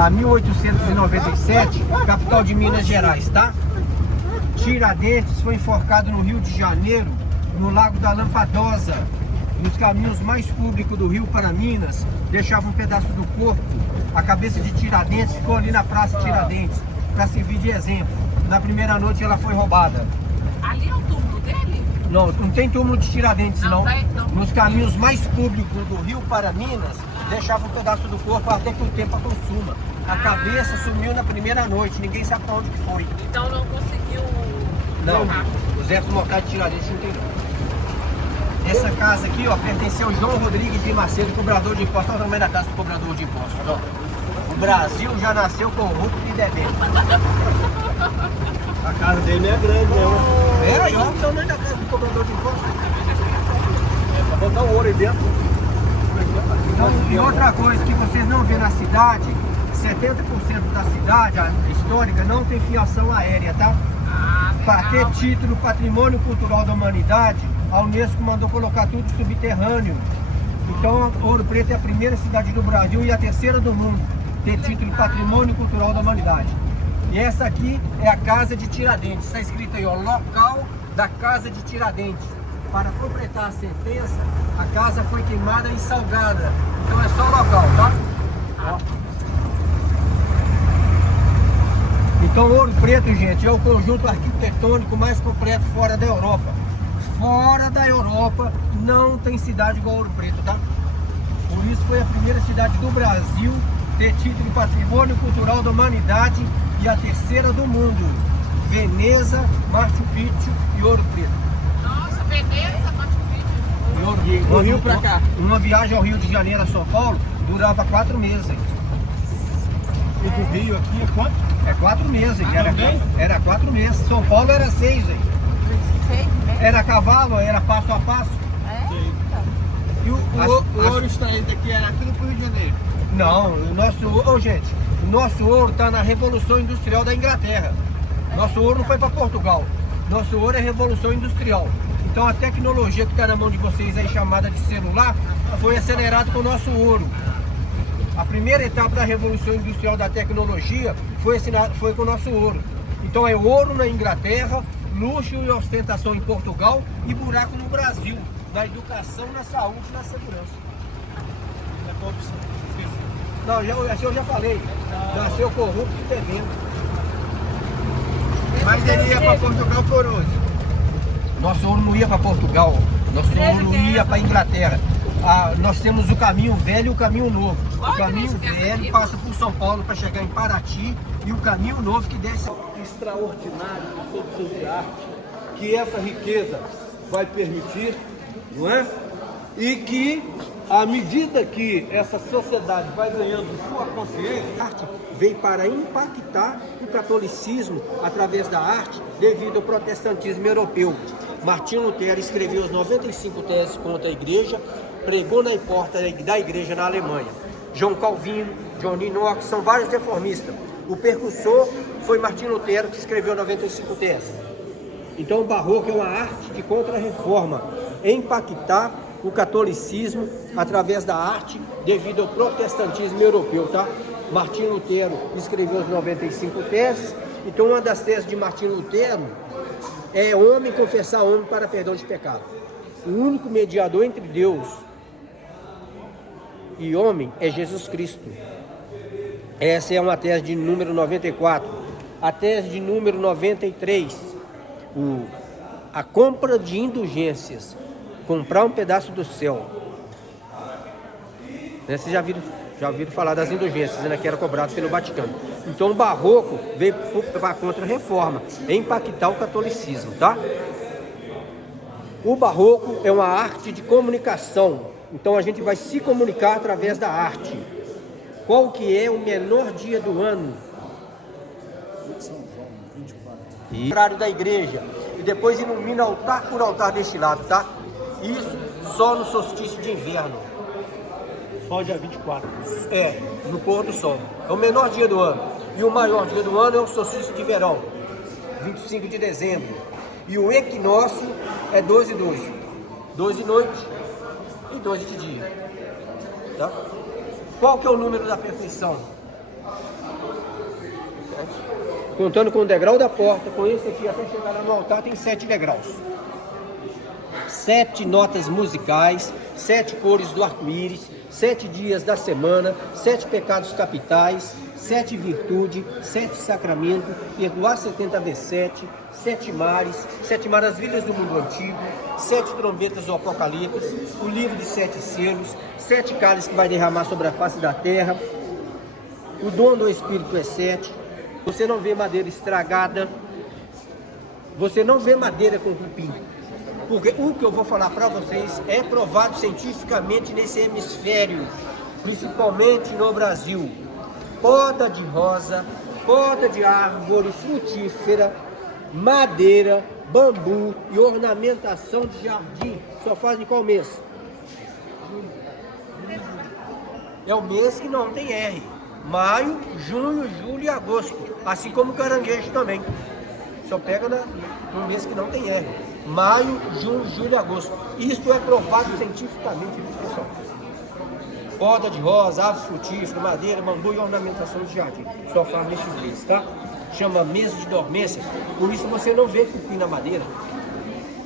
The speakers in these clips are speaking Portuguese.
a 1897, capital de Minas Gerais, tá? Tiradentes foi enforcado no Rio de Janeiro, no Lago da Lampadosa, nos caminhos mais públicos do Rio para Minas, deixava um pedaço do corpo. A cabeça de Tiradentes ficou ali na Praça Tiradentes, para servir de exemplo. Na primeira noite ela foi roubada. Ali é o túmulo dele? Não, não tem túmulo de Tiradentes, não. Não. Nos caminhos mais públicos do Rio para Minas, deixava um pedaço do corpo até que o tempo a consuma. A cabeça sumiu na primeira noite, ninguém sabe para onde que foi. Então não conseguiu... Não, os restos mortais de Tiradentes não tem não. Essa casa aqui, ó, pertenceu ao João Rodrigues de Macedo, cobrador de impostos. Olha o tamanho da casa do cobrador de impostos, ó. O Brasil já nasceu corrupto e devendo. A casa dele não é grande, não. É, aí, olha o tamanho da casa do cobrador de impostos. É pra botar o ouro aí dentro. Então, e outra coisa que vocês não vê na cidade, 70% da cidade a histórica não tem fiação aérea, tá? Para ter título Patrimônio Cultural da Humanidade, a Unesco mandou colocar tudo subterrâneo. Então, Ouro Preto é a primeira cidade do Brasil e a terceira do mundo ter título Patrimônio Cultural da Humanidade. E essa aqui é a Casa de Tiradentes. Está escrito aí, ó, local da Casa de Tiradentes. Para completar a sentença, a casa foi queimada e salgada. Então é só o local, tá? Ó. Então Ouro Preto, gente, é o conjunto arquitetônico mais completo fora da Europa. Fora da Europa não tem cidade igual Ouro Preto, tá? Por isso foi a primeira cidade do Brasil ter título de Patrimônio Cultural da Humanidade e a terceira do mundo. Veneza, Machu Picchu e Ouro Preto. Nossa, Veneza, Machu Picchu. Do Rio pra cá. Uma viagem ao Rio de Janeiro a São Paulo durava 4 meses. E do Rio aqui é quanto? É 4 meses. Também? Era 4 meses. São Paulo era 6. 6 meses? Era cavalo, era passo a passo. E o ouro extraído aqui era tudo pro Rio de Janeiro. Não, o nosso, gente, o nosso ouro está na Revolução Industrial da Inglaterra. Nosso ouro não foi para Portugal. Nosso ouro é Revolução Industrial. Então a tecnologia que está na mão de vocês aí, chamada de celular, foi acelerada com o nosso ouro. A primeira etapa da Revolução Industrial da Tecnologia foi com o nosso ouro. Então é ouro na Inglaterra, luxo e ostentação em Portugal e buraco no Brasil, na educação, na saúde e na segurança. É corrupção. Não, eu já falei. Nasceu corrupto e devendo. Mas ele ia pra Portugal por onde? Nosso ouro não ia para Portugal, nosso ouro ia para Inglaterra. Nós temos o caminho velho e o caminho novo. O caminho velho passa por São Paulo para chegar em Paraty e o caminho novo que desce. Extraordinário de produção de arte, que essa riqueza vai permitir, não é? E que, à medida que essa sociedade vai ganhando sua consciência, A arte veio para impactar o catolicismo através da arte devido ao protestantismo europeu. Martinho Lutero escreveu as 95 teses contra a igreja, pregou na porta da igreja na Alemanha. João Calvino, John Knox, são vários reformistas. O precursor foi Martinho Lutero, que escreveu 95 teses. Então o barroco é uma arte de contra-reforma, impactar o catolicismo através da arte devido ao protestantismo europeu, tá? Martinho Lutero escreveu as 95 teses. Então uma das teses de Martinho Lutero é homem confessar homem para perdão de pecado. O único mediador entre Deus e homem é Jesus Cristo. Essa é uma tese de número 94. A tese de número 93, a compra de indulgências, comprar um pedaço do céu. Vocês já ouviram falar das indulgências, né, que era cobrado pelo Vaticano. Então o barroco veio para a contra-reforma, impactar o catolicismo, tá? O barroco é uma arte de comunicação. Então a gente vai se comunicar através da arte. Qual que é o menor dia do ano? E horário da igreja. E depois ilumina altar por altar deste lado, tá? Isso só no solstício de inverno. só dia 24. É, no pôr do sol. É o menor dia do ano. E o maior dia do ano é o solstício de verão, 25 de dezembro. E o equinócio é 12 e 2. 12 noites e 12 de dia. Tá? Qual que é o número da perfeição? contando com o degrau da porta, com esse aqui até chegar lá no altar, tem 7 degraus. 7 notas musicais, 7 cores do arco-íris, 7 dias da semana, 7 pecados capitais, 7 virtudes, 7 sacramentos, perdoar 70 vezes 7, 7 mares, 7 maravilhas do mundo antigo, 7 trombetas do Apocalipse, o livro de 7 selos, 7 cálices que vai derramar sobre a face da terra, o dom do Espírito é 7, você não vê madeira estragada, você não vê madeira com cupim. Porque o que eu vou falar para vocês é provado cientificamente nesse hemisfério, principalmente no Brasil. Poda de rosa, poda de árvore frutífera, madeira, bambu e ornamentação de jardim. Só faz em qual mês? É o mês que não tem R. Maio, junho, julho e agosto. Assim como o caranguejo também. Só pega no mês que não tem R. Maio, junho, julho e agosto. Isto é provado cientificamente, pessoal. Poda de rosa, árvore frutífera, madeira, bambu e ornamentação de jardim. Só faz nesses meses, tá? Chama mês de dormência. Por isso você não vê cupim na madeira.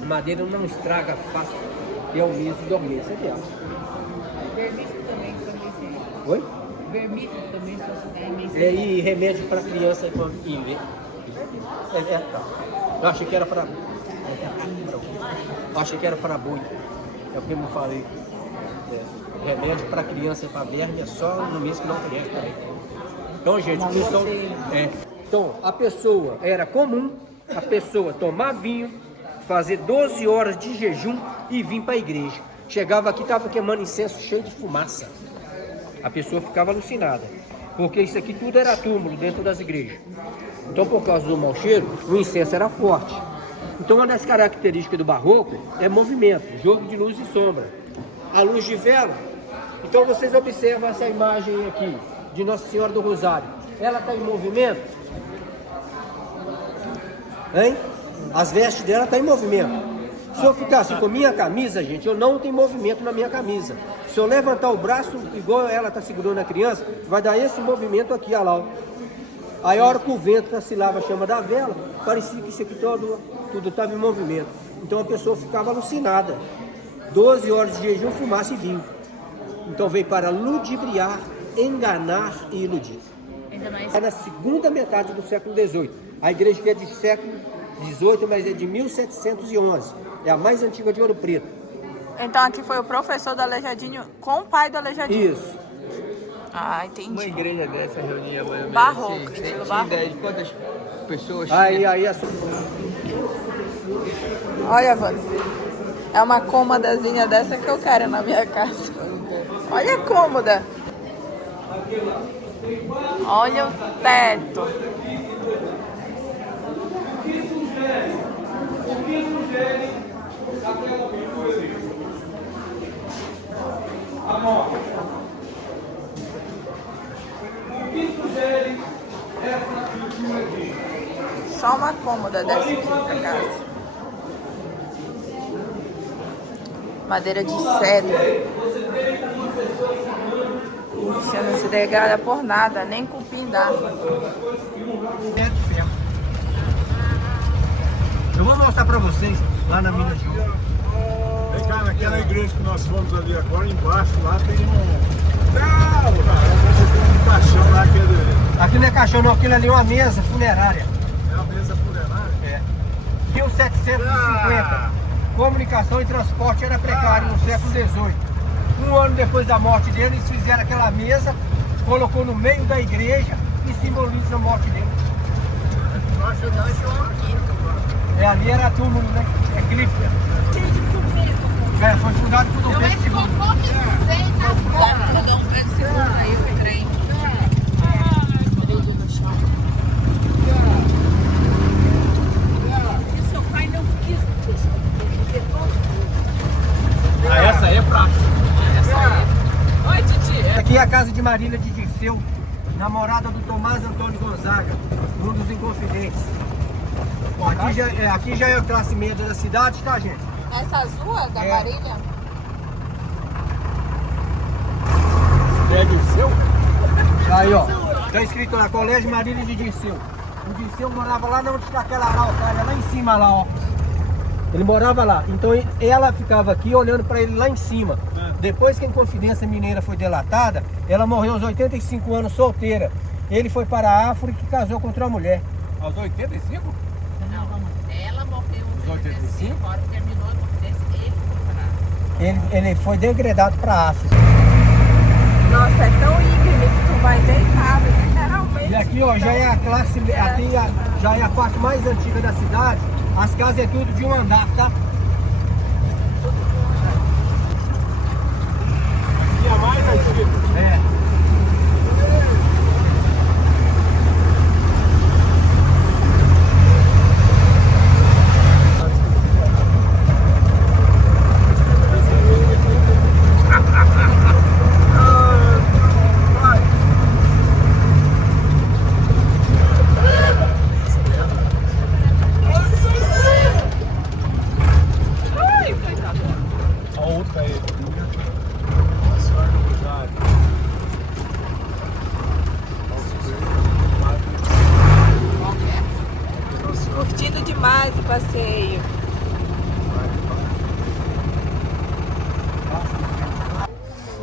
A madeira não estraga fácil. É o mês de dormência dela. Vermífugo também, também. Oi? Vermífugo também, só se der imenso. E remédio para criança com IV. Tá. Eu achei que era para... Achei que era para boi. É o que eu não falei. Remédio para criança e para verme é só no mês que não tem também. Então, gente, então a pessoa era comum a pessoa tomar vinho, fazer 12 horas de jejum e vir para a igreja. Chegava aqui, estava queimando incenso cheio de fumaça. A pessoa ficava alucinada, porque isso aqui tudo era túmulo dentro das igrejas. Então, por causa do mau cheiro, o incenso era forte. Então, uma das características do barroco é movimento, jogo de luz e sombra. A luz de vela. Então, vocês observam essa imagem aqui de Nossa Senhora do Rosário. Ela está em movimento? Hein? As vestes dela estão em movimento. Se eu ficar assim com minha camisa, gente, eu não tenho movimento na minha camisa. Se eu levantar o braço, igual ela está segurando a criança, vai dar esse movimento aqui, olha lá. Ó. Aí a hora que o vento oscilava a chama da vela, parecia que isso aqui tudo estava em movimento. Então a pessoa ficava alucinada. 12 horas de jejum, fumaça e vinho. Então veio para ludibriar, enganar e iludir. É na segunda metade do século XVIII. A igreja que é de século XVIII, mas é de 1711. É a mais antiga de Ouro Preto. Então aqui foi o professor do Aleijadinho com o pai do Aleijadinho. Isso. Ah, entendi. Uma igreja dessa reunia mais ou menos Barroco, assim, estilo tinha barroco. ideia de quantas pessoas Aí Olha, Vânia, é uma cômodazinha dessa que eu quero na minha casa. Olha a cômoda. Olha o teto. Só uma cômoda dessa aqui pra casa. Madeira de cedro. Você não se degrada por nada, nem cupim dá. Eu vou mostrar pra vocês lá na mina de ouro. Vem cá, naquela igreja que nós fomos ali agora, embaixo, lá tem um caixão lá que é... Aqui não é caixão não, aquilo ali é uma mesa funerária. É uma mesa funerária? É. 1750. Comunicação e transporte era precário no século XVIII. Um ano depois da morte dele, eles fizeram aquela mesa, colocou no meio da igreja e simboliza a morte dele. Ali era túmulo, né? É cripta. Foi fundado por Dom Pedro II. Aí o trem. E seu pai não quis. Essa aí é prática. Oi, Titi. Aqui é a casa de Marília de Dirceu, namorada do Tomás Antônio Gonzaga, um dos Inconfidentes. Aqui já é a classe média da cidade, tá, gente? Essa azul é da Marília? É Dirceu? Aí, ó. Tá escrito lá, Colégio Marília de Dirceu. O Dirceu morava lá onde está aquela araucária, lá em cima lá, ó. Ele morava lá. Então ela ficava aqui olhando para ele lá em cima. Depois que a Inconfidência Mineira foi delatada, ela morreu aos 85 anos solteira. Ele foi para a África e casou com outra mulher. Aos 85? Não, ela morreu Os 85? Agora terminou a Inconfidência, ele foi parar. Ele foi degradado para a África. Nossa, é tão íngreme que tu vai deitado, literalmente. E aqui, ó, já é a classe, aqui já é a parte mais antiga da cidade. As casas é tudo de um andar, tá? Aqui é mais antigo. É. Olha o outro aí. Curtindo demais o passeio.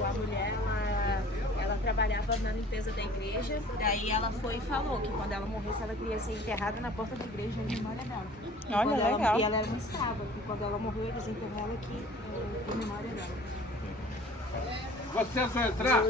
A mulher, ela trabalhava na limpeza da igreja, daí ela foi e falou que quando ela morresse, ela queria ser enterrada na porta da igreja em memória dela. Olha, legal. E ela era uma escrava, e quando ela morreu, eles enterraram ela aqui em memória dela. Você vai entrar?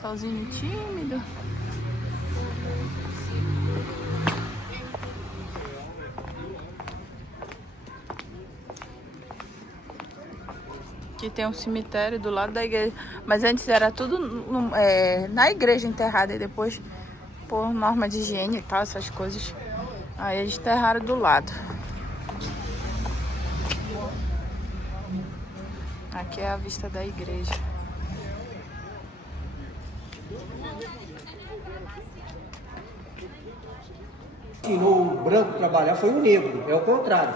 Solzinho tímido. Aqui tem um cemitério do lado da igreja. Mas antes era tudo na igreja enterrada. E depois, por norma de higiene e tal, essas coisas, aí eles enterraram do lado. Aqui é a vista da igreja. Ensinou o branco a trabalhar foi o negro, é o contrário.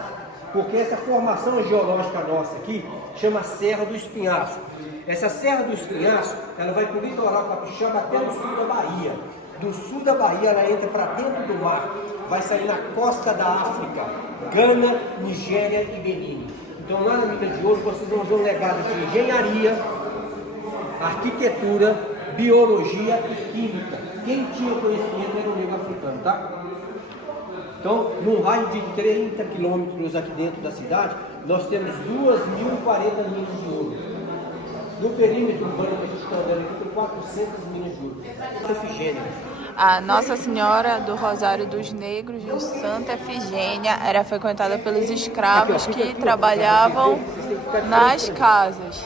Porque essa formação geológica nossa aqui chama Serra do Espinhaço. Essa Serra do Espinhaço, ela vai por litoral capixaba até o sul da Bahia. Do sul da Bahia ela entra para dentro do mar, vai sair na costa da África, Gana, Nigéria e Benin. Então lá na Mina de Ouro vocês vão ver um legado de engenharia, arquitetura, biologia e química. Quem tinha conhecimento era o negro africano, tá? Então, num raio de 30 quilômetros aqui dentro da cidade, nós temos 2.040 minas de ouro. No perímetro urbano que a gente está andando aqui, tem 400 minas de ouro. Efigênia. A Nossa Senhora do Rosário dos Negros de Santa Efigênia era frequentada pelos escravos que trabalhavam nas casas.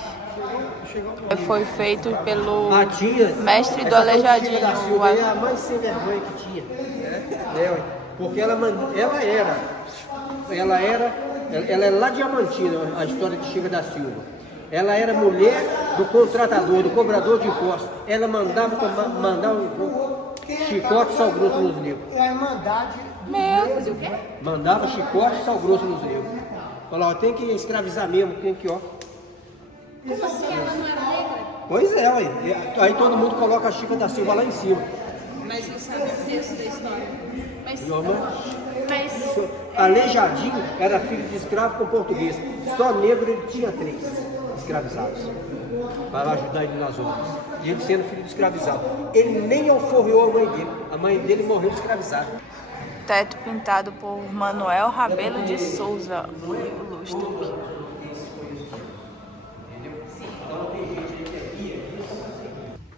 Foi feito pelo mestre do Aleijadinho. É a mais sem vergonha que tinha. Porque ela é lá Diamantina, a história de Chica da Silva. Ela era mulher do contratador, do cobrador de impostos. Ela mandava chicote e sal grosso nos negros. É a Irmandade. Mandava chicote e sal grosso nos negros. Falava, ó, tem que escravizar mesmo, tem que, ó. Como assim? Ela não era negra? Pois é, ué. Aí todo mundo coloca a Chica da Silva lá em cima. Mas não sabe o texto da história. Mas Aleijadinho era filho de escravo com português. Só negro ele tinha 3 escravizados para ajudar ele nas obras. E ele sendo filho de escravizado. Ele nem alforriou a mãe dele. A mãe dele morreu escravizada. Teto pintado por Manuel Rabelo de Souza, o ilustre.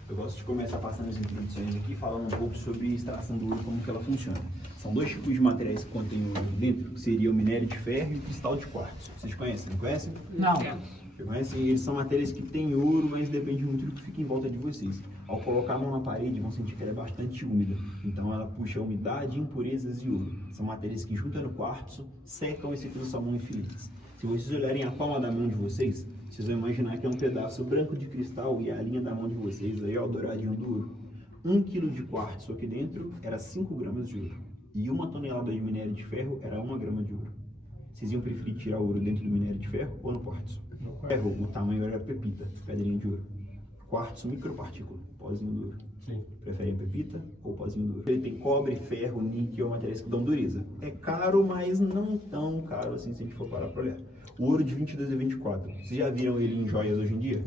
Eu gosto de começar passando as introduções aqui, falando um pouco sobre extração do ouro, como que ela funciona. São 2 tipos de materiais que contêm ouro dentro, que seria o minério de ferro e o cristal de quartzo. Vocês conhecem, não conhecem? Não. Vocês conhecem? Eles são matérias que têm ouro, mas depende muito do que fica em volta de vocês. Ao colocar a mão na parede, vão sentir que ela é bastante úmida. Então ela puxa a umidade, impurezas e ouro. São matérias que juntam no quartzo, secam e se transformam em filites. Se vocês olharem a palma da mão de vocês, vocês vão imaginar que é um pedaço branco de cristal e a linha da mão de vocês aí é o douradinho do ouro. 1 quilo de quartzo aqui dentro era 5 gramas de ouro. E 1 tonelada de minério de ferro era 1 grama de ouro. Vocês iam preferir tirar o ouro dentro do minério de ferro ou no quartzo? No ferro, o tamanho era pepita, pedrinha de ouro. Quartzo, micropartícula, pozinho do ouro. Sim. Preferem pepita ou pozinho do ouro? Ele tem cobre, ferro, níquel, materiais que dão dureza. É caro, mas não tão caro assim se a gente for parar para olhar. O ouro de 22 e 24, vocês já viram ele em joias hoje em dia?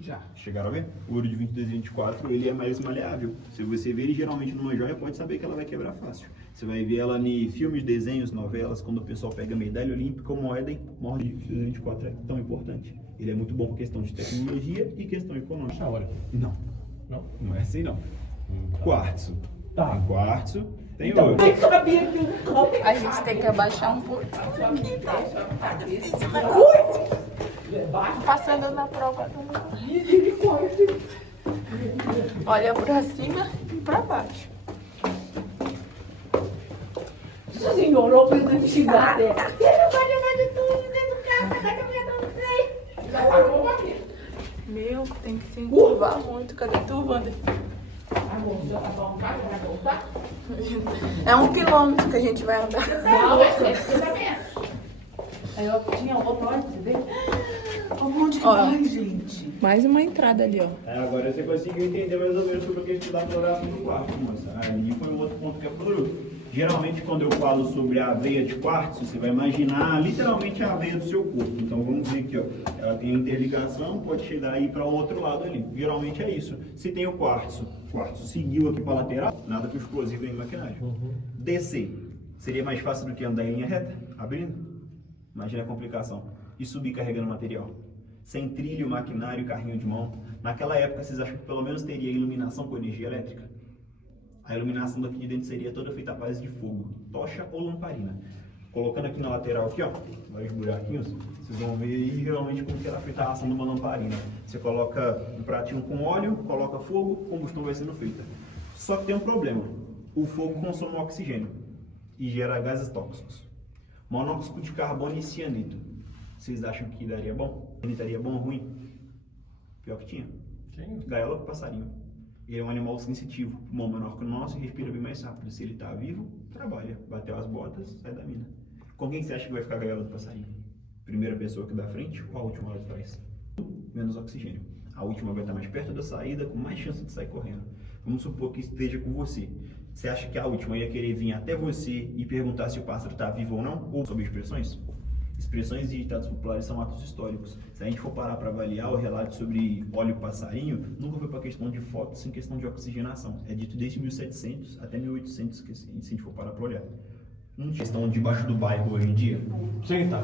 Já. Chegaram a ver? O ouro de 22 e 24, ele é mais maleável. Se você ver ele geralmente numa joia, pode saber que ela vai quebrar fácil. Você vai ver ela em filmes, desenhos, novelas, quando o pessoal pega medalha olímpica, moeda e morre de 22 e 24 é tão importante. Ele é muito bom por questão de tecnologia e questão econômica. Não. Não? Não é assim não. Quartzo. Tá. Tem quartzo, tem então, ouro. A gente tem que abaixar um pouquinho aqui, tá? Tá difícil, mas... Passando na prova do... Olha pra cima e pra baixo. Senhor, não precisa me xingar. Você não pode levar de tudo dentro do carro, vai caminhar todo trem. Meu, tem que se encurvar muito. Cadê tu, Wander? É 1 quilômetro que a gente vai andar. Não, é 60 metros. Aí eu tinha outro olho, você vê? Onde que vai, gente? Mais uma entrada ali, ó. Agora você conseguiu entender mais ou menos sobre o que a gente dá floração do quartzo, moça. Ali foi um outro ponto que é floroso. Geralmente, quando eu falo sobre a veia de quartzo, você vai imaginar literalmente a veia do seu corpo. Então, vamos ver aqui, ó. Ela tem interligação, pode chegar aí para o outro lado ali. Geralmente é isso. Se tem o quartzo seguiu aqui para a lateral, nada com explosivo em maquinário. Descer seria mais fácil do que andar em linha reta, abrindo. Imagina a complicação. E subir carregando material. Sem trilho, maquinário, carrinho de mão. Naquela época, vocês acham que pelo menos teria iluminação com energia elétrica? A iluminação daqui de dentro seria toda feita à base de fogo, tocha ou lamparina. Colocando aqui na lateral, aqui, ó, vários buraquinhos, vocês vão ver aí geralmente como que era feita a ação de uma lamparina. Você coloca um pratinho com óleo, coloca fogo, combustão vai sendo feita. Só que tem um problema. O fogo consome oxigênio e gera gases tóxicos. Monóxido de carbono e cianeto. Vocês acham que daria bom? Estaria bom ou ruim? Pior que tinha. Gaiola com passarinho. Ele é um animal sensitivo, pulmão menor que o nosso e respira bem mais rápido. Se ele está vivo, trabalha. Bateu as botas, sai da mina. Com quem você acha que vai ficar a gaiola do passarinho? Primeira pessoa que dá frente ou a última lá de trás? Menos oxigênio. A última vai estar mais perto da saída, com mais chance de sair correndo. Vamos supor que esteja com você. Você acha que a última ia querer vir até você e perguntar se o pássaro está vivo ou não? Ou sobre expressões? Expressões e ditados populares são atos históricos. Se a gente for parar para avaliar o relato sobre óleo passarinho, nunca foi para questão de fotos, sem questão de oxigenação. É dito desde 1700 até 1800, se a gente for parar para olhar. Não questão debaixo do bairro hoje em dia? Sim, tá.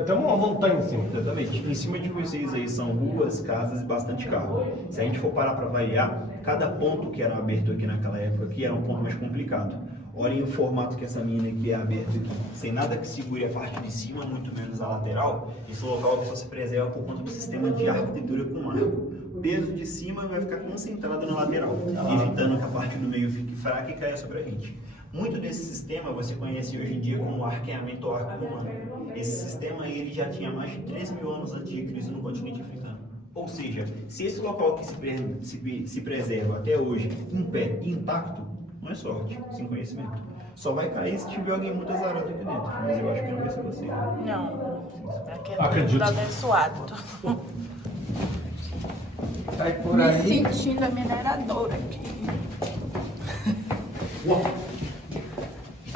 Tem uma montanha em cima. Exatamente. Em cima de vocês aí são ruas, casas e bastante carro. Se a gente for parar para avaliar, cada ponto que era aberto aqui naquela época aqui era um ponto mais complicado. Olhem o formato que essa mina aqui é aberta aqui, sem nada que segure a parte de cima, muito menos a lateral. Esse local só se preserva por conta do sistema de arquitetura com arco. O peso de cima vai ficar concentrado na lateral, evitando que a parte do meio fique fraca e caia sobre a gente. Muito desse sistema você conhece hoje em dia como arqueamento arco-romano. Esse sistema ele já tinha mais de 3 mil anos antes de Cristo no continente africano. Ou seja, se esse local aqui se preserva até hoje em pé e intacto, não é sorte, sem conhecimento. Só vai cair se tiver alguém muito azarado aqui dentro. Mas eu acho que não vai ser você. Não. Acredito. Tá abençoado. Sai por aí. Me sentindo a mineradora aqui.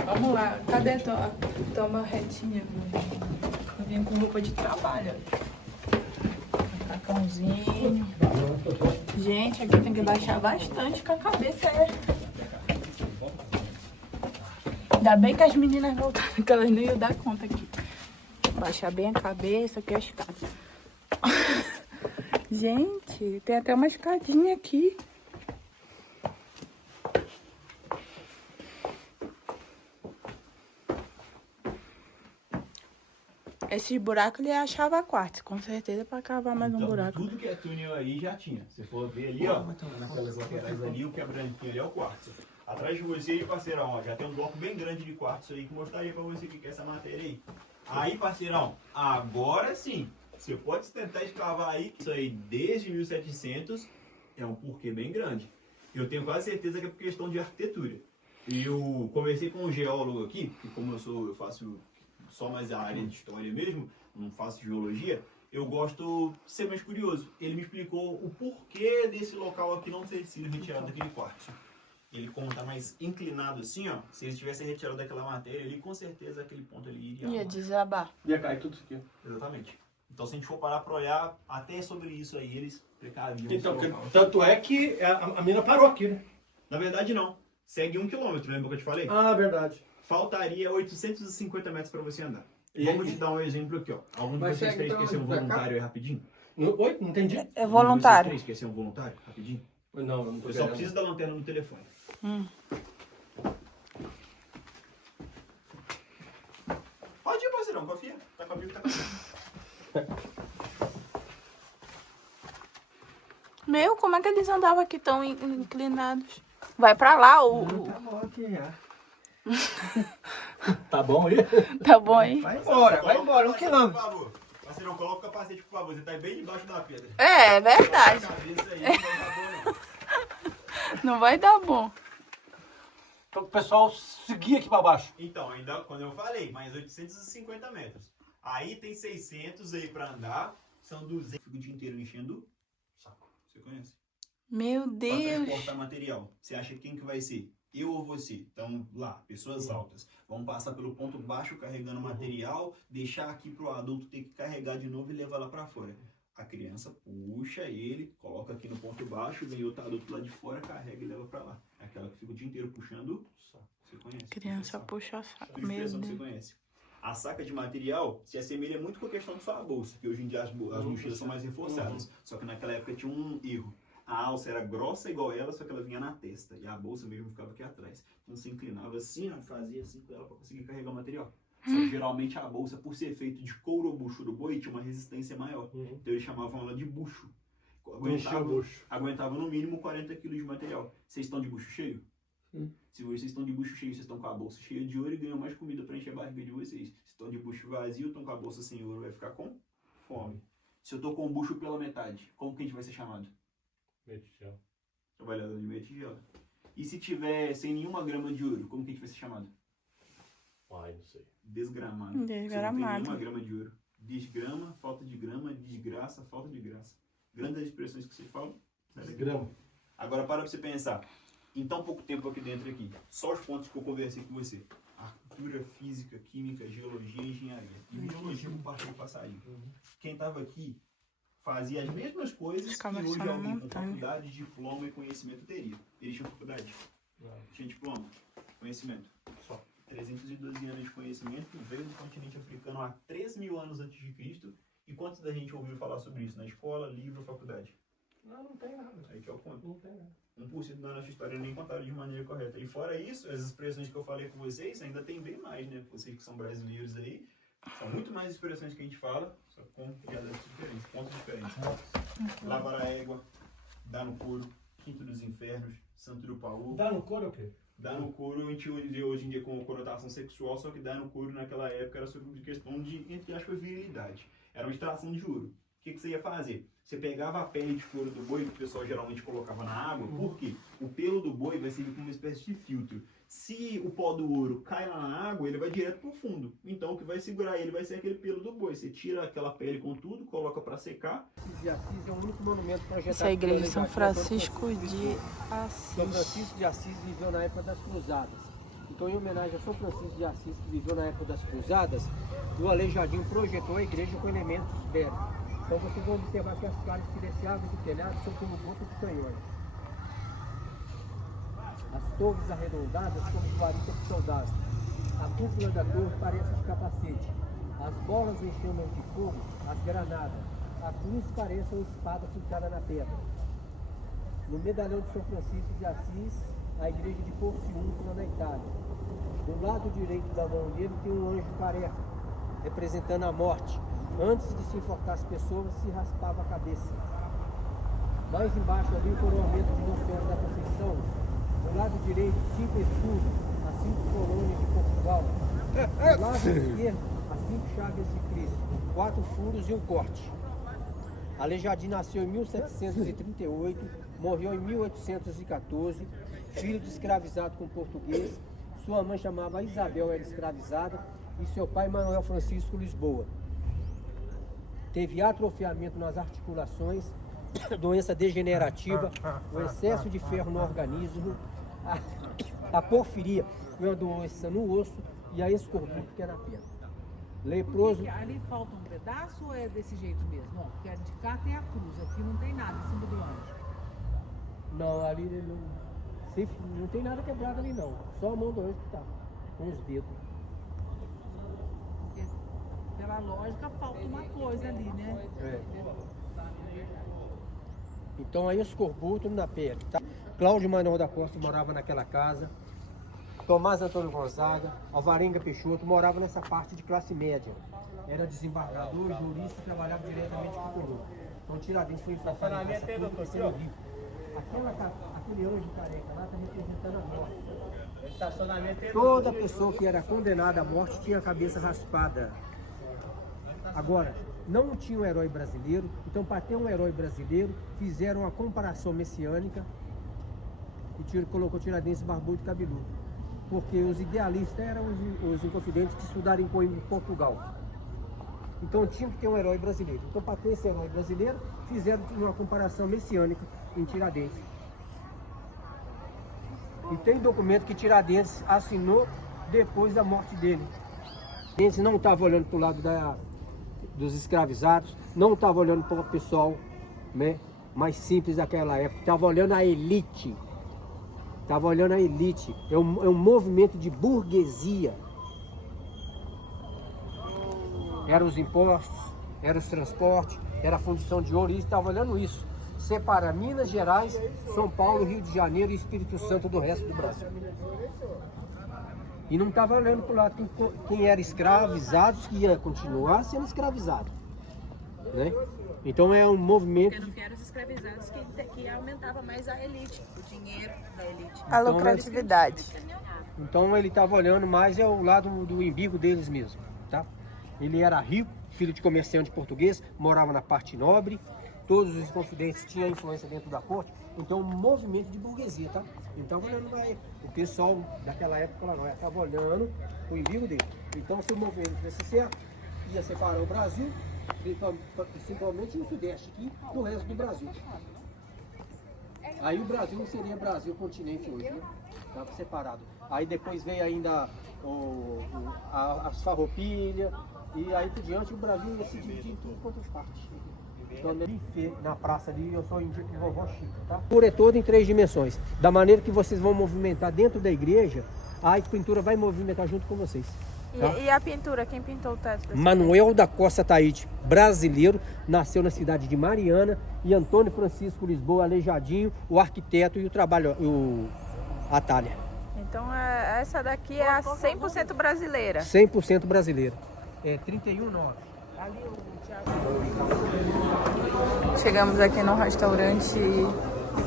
Vamos lá. Cadê tua toma retinha? Eu vim com roupa de trabalho. Macacãozinho. Gente, aqui tem que baixar bastante com a cabeça. Ainda bem que as meninas voltaram, que elas não iam dar conta aqui. Baixar bem a cabeça, aqui a escada. Gente, tem até uma escadinha aqui. Esses buracos ele achava quartzo, com certeza, para cavar mais um buraco. Tudo que é túnel aí já tinha. Se for ver ali, ó, naquelas laterais ali, o que é branquinho ali é o quartzo. Atrás de você aí, parceirão, ó, já tem um bloco bem grande de quartzo aí que mostraria pra você o que é essa matéria aí. Aí, parceirão, agora sim, você pode tentar escavar aí, isso aí desde 1700 é um porquê bem grande. Eu tenho quase certeza que é por questão de arquitetura. E eu conversei com um geólogo aqui, que como eu faço só mais a área de história mesmo, não faço geologia, eu gosto de ser mais curioso. Ele me explicou o porquê desse local aqui não ter sido retirado daquele quartzo. Ele, como tá mais inclinado assim, ó, se eles tivessem retirado daquela matéria ali, com certeza aquele ponto ali iria... Ia desabar. Ia cair tudo isso aqui. Exatamente. Então, se a gente for parar para olhar até sobre isso aí, eles precaviam. Então, tanto é que a mina parou aqui, né? Na verdade, não. Segue 1 quilômetro, lembra que eu te falei? Ah, verdade. Faltaria 850 metros para você andar. E Vamos aí? te dar um exemplo aqui, ó. Algum de Mas vocês segue três quer ser um pra cá? voluntário aí rapidinho? Oi? Não entendi. É Algum voluntário. de vocês três quer ser um voluntário rapidinho? Não, eu não tô Eu só querendo. preciso da lanterna no telefone. Pode ir, parceirão, confia. Tá comigo, tá comigo. Meu, como é que eles andavam aqui tão inclinados? Vai pra lá, Tá bom aqui já. Tá bom aí? Tá bom aí? Vai embora, vai embora, 1 Por quilômetro. favor. Parceirão, coloca o capacete, por favor. Você tá bem debaixo da pedra. É verdade. Cabeça aí, não vai dar bom, não. Não vai dar bom. Então o pessoal seguir aqui pra baixo. Então, ainda quando eu falei, mais 850 metros. Aí tem 600 aí pra andar, são 200. Fico o dia inteiro enchendo o saco. Você conhece? Meu Pra Deus. transportar material. Você acha quem que vai ser? Eu ou você? Então, lá, pessoas altas. Vão passar pelo ponto baixo carregando material, deixar aqui pro adulto ter que carregar de novo e levar lá pra fora. A criança puxa ele, coloca aqui no ponto baixo, vem outro adulto lá de fora, carrega e leva pra lá. É aquela que fica o dia inteiro puxando. Você conhece? Criança puxa saco. Uma Meu expressão que você Deus. conhece. A saca de material se assemelha muito com a questão de sua bolsa, que hoje em dia as mochilas são mais reforçadas. Só que naquela época tinha um erro. A alça era grossa igual ela, só que ela vinha na testa. E a bolsa mesmo ficava aqui atrás. Então você inclinava assim, ó, fazia assim com ela para conseguir carregar o material. Só que geralmente a bolsa, por ser feito de couro ou bucho do boi, tinha uma resistência maior. Então eles chamavam ela de bucho. Aguentava no mínimo 40 kg de material. Vocês estão de bucho cheio? Se vocês estão de bucho cheio, vocês estão com a bolsa cheia de ouro e ganham mais comida para encher a barriga de vocês. Se estão de bucho vazio, estão com a bolsa sem ouro, vai ficar com fome. Se eu tô com o bucho pela metade, como que a gente vai ser chamado? Meio de gel. Trabalhador de meia tigela. E se tiver sem nenhuma grama de ouro, como que a gente vai ser chamado? Ai, não sei. Desgramado. Você não tem Desgramado. nenhuma grama de ouro. Desgrama, falta de grama, desgraça, falta de graça. Grandes expressões que vocês falam. Desgrama. Agora para você pensar. Em tão pouco tempo aqui dentro aqui, só os pontos que eu conversei com você. Arquitetura, física, química, geologia e engenharia. E biologia com parte de passarinho. Quem estava aqui fazia as mesmas coisas que hoje Escavação na alguém com montanha. faculdade, diploma e conhecimento teria. Eles tinham faculdade? Tinha diploma? Conhecimento? Só. 312 anos de conhecimento, veio do continente africano há 3.000 anos antes de Cristo. E quantos da gente ouviu falar sobre isso? Na escola, livro, faculdade? Não tem nada. Aí que é o ponto. Não tem nada. 1% da nossa história nem contaram de maneira correta. E fora isso, as expressões que eu falei com vocês, ainda tem bem mais, né? Vocês que são brasileiros aí, são muito mais expressões que a gente fala, só com dialetos diferentes, pontos diferentes. Lavar a égua, dar no couro, quinto dos infernos, santo do Paulo. Dá no couro é o quê? Dar no couro, a gente hoje em dia com conotação sexual, só que dar no couro naquela época era sobre questão de, entre aspas, virilidade. Era uma extração de ouro. O que você ia fazer? Você pegava a pele de couro do boi, que o pessoal geralmente colocava na água, porque o pelo do boi vai servir como uma espécie de filtro. Se o pó do ouro cai lá na água, ele vai direto pro fundo. Então o que vai segurar ele vai ser aquele pelo do boi. Você tira aquela pele com tudo, coloca para secar. De Assis é o único monumento projetado. Essa é a igreja de pela São Francisco de São Assis. Francisco de Assis viveu na época das Cruzadas. Então, em homenagem a São Francisco de Assis, que viveu na época das Cruzadas, o Aleijadinho projetou a igreja com elementos ibéricos. Então, vocês vão observar que as calhas que descem água do telhado são como boca de canhões. As torres arredondadas como guarita de soldado. A cúpula da torre parece de capacete. As bolas em chamas de fogo, as granadas. A cruz parece uma espada fincada na pedra. No medalhão de São Francisco de Assis, a igreja de Porciúncula, na Itália. Do lado direito da mão dele tem um anjo careca, representando a morte. Antes de se enforcar as pessoas, se raspava a cabeça. Mais embaixo ali o coroamento de Nossa Senhora da Conceição. Do lado direito, 5 escudos, as 5 colônias de Portugal. Do lado esquerdo, as 5 chagas de Cristo, 4 furos e um corte. Aleijadinho nasceu em 1738, morreu em 1814, filho de escravizado com português. Sua mãe chamava Isabel, era escravizada, e seu pai Manuel Francisco Lisboa. Teve atrofiamento nas articulações, doença degenerativa, o excesso de ferro no organismo, a porfiria, uma doença no osso, e a escorbuto, que é na perna. Leproso. Ali falta um pedaço ou é desse jeito mesmo? Não, porque de cá tem a cruz, aqui não tem nada em cima do anjo. Não, ali não tem nada quebrado ali não. Só a mão do anjo que tá, com os dedos. Porque, pela lógica, falta uma coisa ali, né? É. Então aí escorbuto na pele, tá? Cláudio Manuel da Costa morava naquela casa. Tomás Antônio Gonzaga, Alvarenga Peixoto, morava nessa parte de classe média. Era desembargador, jurista e trabalhava diretamente com o coroa. Então Tiradentes foi enfrentado sendo rico. Aquele anjo careca lá está representando a morte. Toda pessoa que era condenada à morte tinha a cabeça raspada. Agora, não tinha um herói brasileiro, então para ter um herói brasileiro, fizeram uma comparação messiânica e colocou Tiradentes barbudo e cabeludo. Porque os idealistas eram os inconfidentes que estudaram em Portugal. Então tinha que ter um herói brasileiro. Então para ter esse herói brasileiro, fizeram uma comparação messiânica em Tiradentes. E tem documento que Tiradentes assinou depois da morte dele. Tiradentes não estava olhando para o lado dos escravizados, não estava olhando para o pessoal, né, mais simples daquela época, estava olhando a elite. Estava olhando a elite, é um movimento de burguesia. Eram os impostos, era os transportes, era a fundição de ouro, e estava olhando isso. Separa Minas Gerais, São Paulo, Rio de Janeiro e Espírito Santo do resto do Brasil. E não estava olhando para o lado quem era escravizado, que ia continuar sendo escravizado, né? Então é um movimento... Porque não que eram os escravizados que aumentava mais a elite, o dinheiro da elite. A lucratividade. Então ele estava olhando mais o lado do umbigo deles mesmo, tá? Ele era rico, filho de comerciante português, morava na parte nobre, todos os confidentes tinham influência dentro da corte, então um movimento de burguesia, tá? Ele estava olhando o pessoal daquela época lá, estava olhando o umbigo dele. Então se o movimento desse certo ia separar o Brasil, principalmente no Sudeste aqui, do resto do Brasil. Aí o Brasil não seria Brasil continente hoje, né? Estava separado. Aí depois veio ainda as farroupilhas, e aí por diante o Brasil ia se dividir em tudo quanto as partes. Então na praça ali eu sou indico vovó Chica, tá? A pintura é toda em 3 dimensões. Da maneira que vocês vão movimentar dentro da igreja, a pintura vai movimentar junto com vocês. Tá? E a pintura, quem pintou o teto dessa Manuel da Costa Taide, brasileiro, nasceu na cidade de Mariana, e Antônio Francisco Lisboa, Aleijadinho, o arquiteto e a talha. Então essa daqui é a 100% brasileira. 100% brasileira. É 31,9. Chegamos aqui no restaurante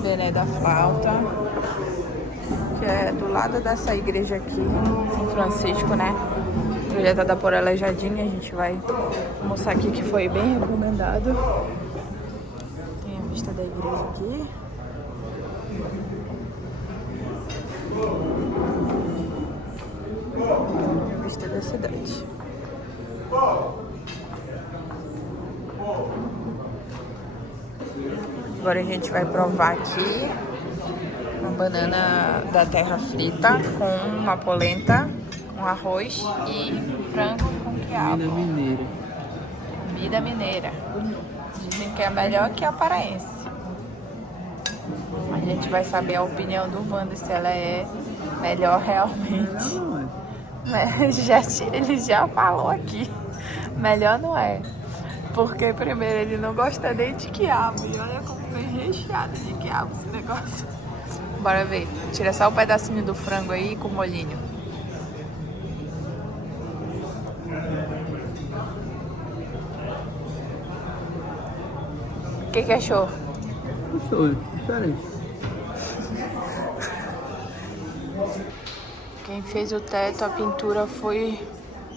Bené da Flauta, que é do lado dessa igreja aqui, São Francisco, né? Projetada por Aleijadinho. A gente vai almoçar aqui, que foi bem recomendado. Tem a vista da igreja aqui. E a vista da cidade. Agora a gente vai provar aqui uma banana da terra frita com uma polenta, com arroz e frango com quiabo. Comida mineira. Comida mineira. Dizem que é melhor que a paraense. A gente vai saber a opinião do Wander, se ela é melhor realmente. Ele já falou aqui. Melhor não é. Porque primeiro ele não gosta nem de quiabo. E olha como vem recheado de quiabo esse negócio. Bora ver. Tira só um pedacinho do frango aí com molhinho. O que achou? Gostou, diferente. Quem fez o teto, a pintura foi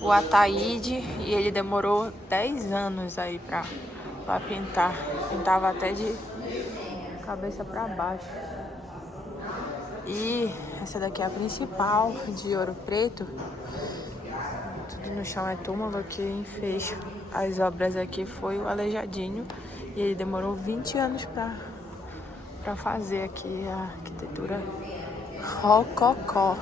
o Ataíde, e ele demorou 10 anos aí pra pra pintar. Pintava até de cabeça pra baixo. E essa daqui é a principal, de Ouro Preto. Tudo no chão é túmulo. Quem fez as obras aqui foi o Aleijadinho. E ele demorou 20 anos pra fazer aqui a arquitetura rococó.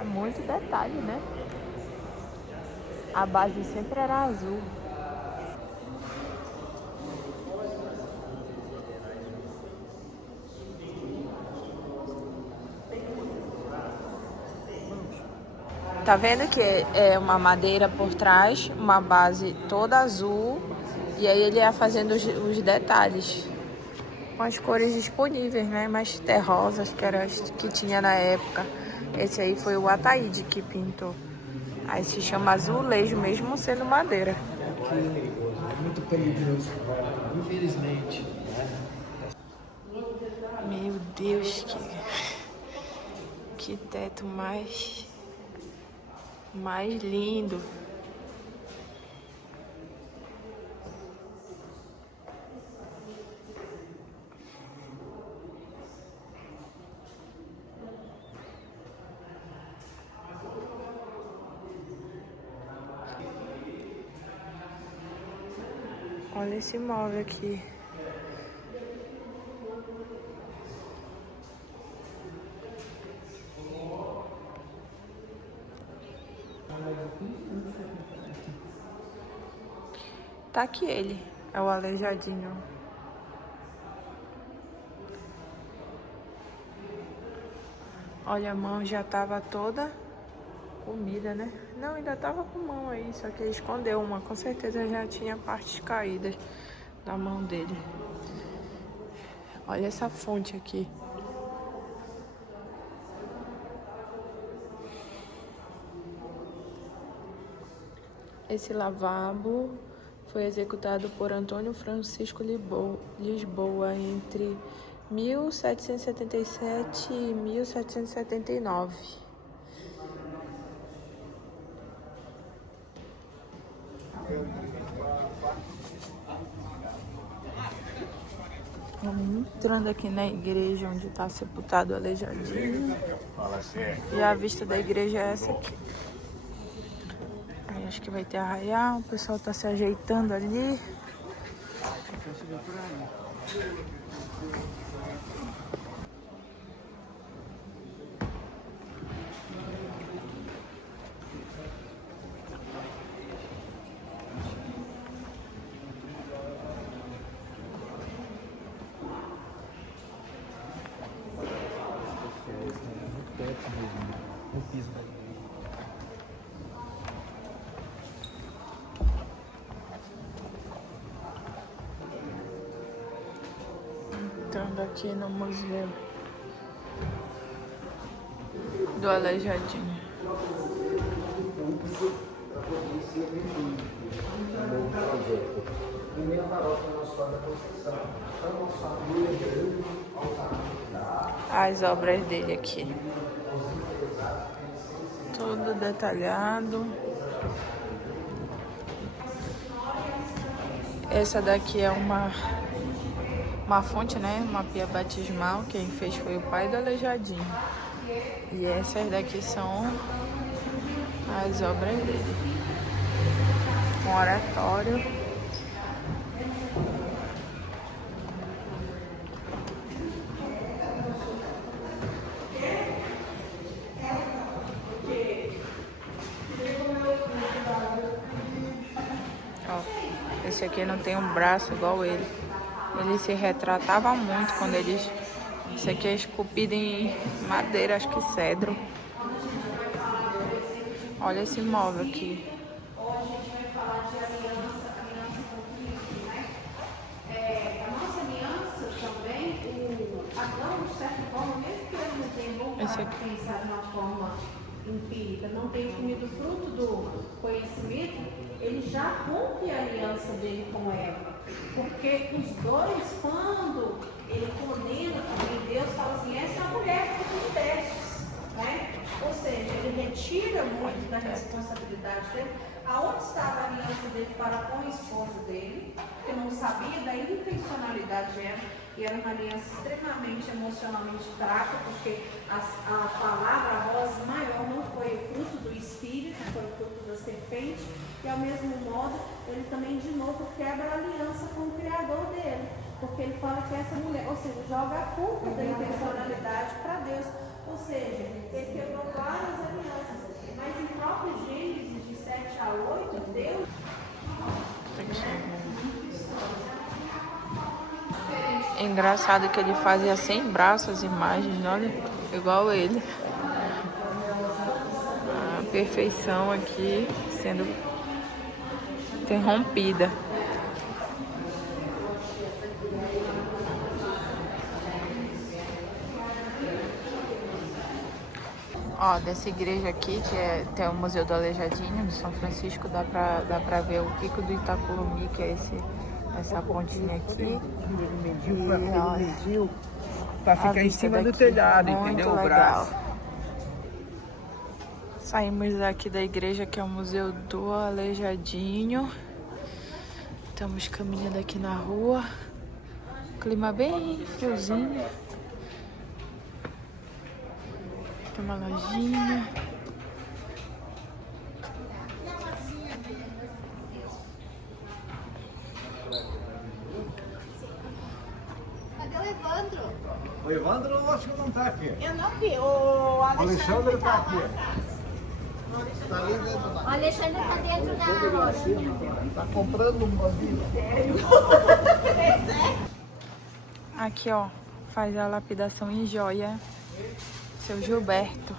É muito detalhe, né? A base sempre era azul. Tá vendo que é uma madeira por trás, uma base toda azul, e aí ele ia fazendo os detalhes com as cores disponíveis, né? Mais terrosas, que era as que tinha na época. Esse aí foi o Ataíde que pintou. Aí se chama azulejo, mesmo sendo madeira. É muito perigoso, infelizmente. Meu Deus, que teto mais lindo. Olha esse móvel aqui. Tá aqui ele, é o Aleijadinho. Olha, a mão já tava toda comida, né? Não, ainda tava com mão aí, só que ele escondeu uma. Com certeza já tinha partes caídas da mão dele. Olha essa fonte aqui. Esse lavabo foi executado por Antônio Francisco Lisboa entre 1777 e 1779. Vamos entrando aqui na igreja onde está sepultado o Aleijadinho. E a vista da igreja é essa aqui. Aí acho que vai ter arraial, o pessoal tá se ajeitando ali. Entrando aqui no museu do Aleijadinho. As obras dele aqui. Tudo detalhado. Essa daqui é uma fonte, né? Uma pia batismal. Quem fez foi o pai do Aleijadinho. E essas daqui são as obras dele. Um oratório. Ó, esse aqui não tem um braço igual ele. Ele se retratava muito quando eles... Isso aqui é esculpido em madeira, acho que cedro. Olha esse móvel aqui. Esse aqui. empírica, não tenha comido o fruto do conhecimento, ele já rompe a aliança dele com Eva. Porque os dois, quando ele condena também, Deus fala assim, essa é a mulher que tu destes, né? Ou seja, ele retira muito da responsabilidade dele. Aonde estava a aliança dele para com a esposa dele, que não sabia da intencionalidade dela, e era uma aliança extremamente emocionalmente fraca, porque a palavra, a voz maior, não foi o fruto do Espírito, foi o fruto da serpente, e ao mesmo modo, ele também de novo quebra a aliança com o Criador dele, porque ele fala que essa mulher, ou seja, joga a culpa da intencionalidade para Deus, ou seja, ele quebrou várias alianças, mas em próprio Gênesis de 7 a 8, Deus... É engraçado que ele fazia sem braço as imagens, olha, igual ele. A perfeição aqui sendo interrompida. Ó, dessa igreja aqui, que tem o Museu do Aleijadinho, de São Francisco, dá pra ver o Pico do Itacolomi, que é essa pontinha aqui. Ele mediu pra ficar em cima do telhado, entendeu? O braço. Saímos aqui da igreja, que é o Museu do Aleijadinho. Estamos caminhando aqui na rua. Clima bem friozinho. Tem uma lojinha. Cadê o Evandro? O Evandro eu acho que não tá aqui. Eu não vi. O Alexandre tá aqui. O Alexandre tá dentro da loja. Tá comprando um bandido. Aqui, ó, faz a lapidação em joia. Seu Gilberto.